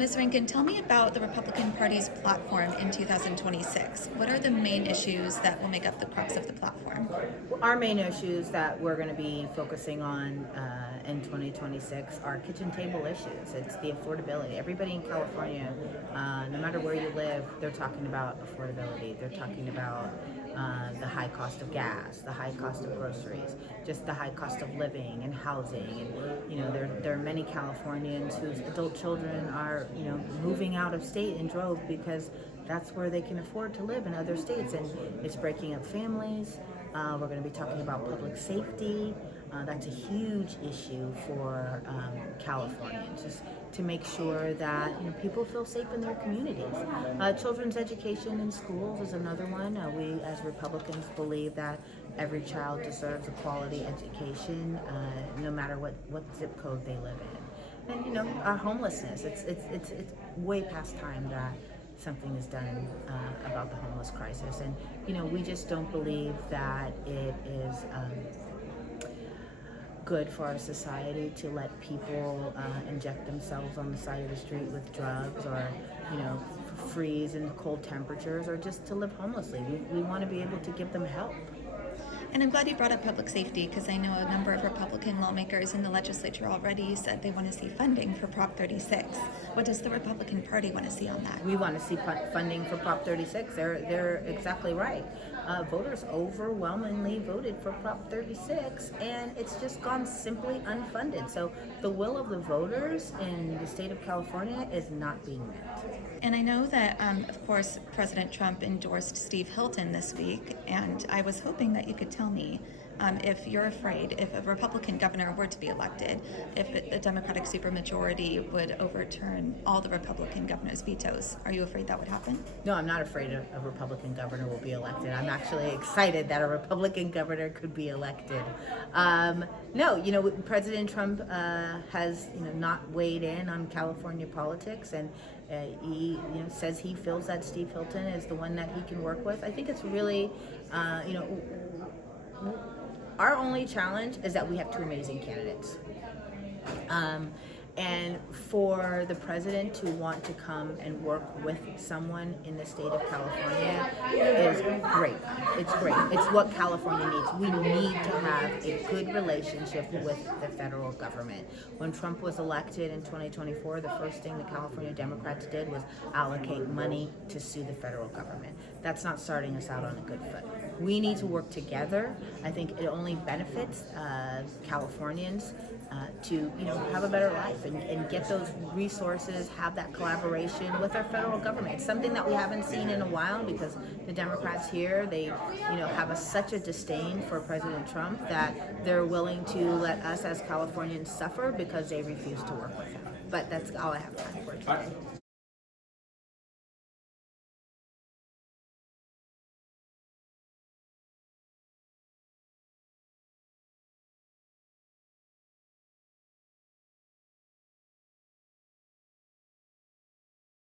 Ms. Rankin, tell me about the Republican Party's platform in 2026. What are the main issues that will make up the crux of the platform? Our main issues that we're going to be focusing on in 2026 are kitchen table issues. It's the affordability. Everybody in California, no matter where you live, they're talking about affordability. They're talking about the high cost of gas, the high cost of groceries, just the high cost of living and housing. And there are many Californians whose adult children are moving out of state in droves because that's where they can afford to live in other states, and it's breaking up families. We're going to be talking about public safety. That's a huge issue for Californians, just to make sure that people feel safe in their communities. Children's education in schools is another one. We, as Republicans, believe that every child deserves a quality education, no matter what zip code they live in. And our homelessness. It's way past time that something is done about the homeless crisis, and we just don't believe that it is good for our society to let people inject themselves on the side of the street with drugs, or freeze in cold temperatures, or just to live homelessly. We want to be able to give them help. And I'm glad you brought up public safety, because I know a number of Republican lawmakers in the legislature already said they want to see funding for Prop 36. What does the Republican Party want to see on that? We want to see funding for Prop 36. They're exactly right. Voters overwhelmingly voted for Prop 36, and it's just gone simply unfunded. So the will of the voters in the state of California is not being met. And I know that, of course, President Trump endorsed Steve Hilton this week, and I was hoping that you could tell me if you're afraid, if a Republican governor were to be elected, if the Democratic supermajority would overturn all the Republican governors' vetoes. Are you afraid that would happen? No, I'm not afraid a Republican governor will be elected. I'm actually excited that a Republican governor could be elected. No, President Trump has not weighed in on California politics, and he says he feels that Steve Hilton is the one that he can work with. I think it's really, our only challenge is that we have two amazing candidates. And for the president to want to come and work with someone in the state of California is great. It's great. It's what California needs. We need to have a good relationship with the federal government. When Trump was elected in 2024, the first thing the California Democrats did was allocate money to sue the federal government. That's not starting us out on a good foot. We need to work together. I think it only benefits Californians to have a better life and get those resources, have that collaboration with our federal government. It's something that we haven't seen in a while, because the Democrats here, they have such a disdain for President Trump that they're willing to let us as Californians suffer because they refuse to work with him. But that's all I have time for today.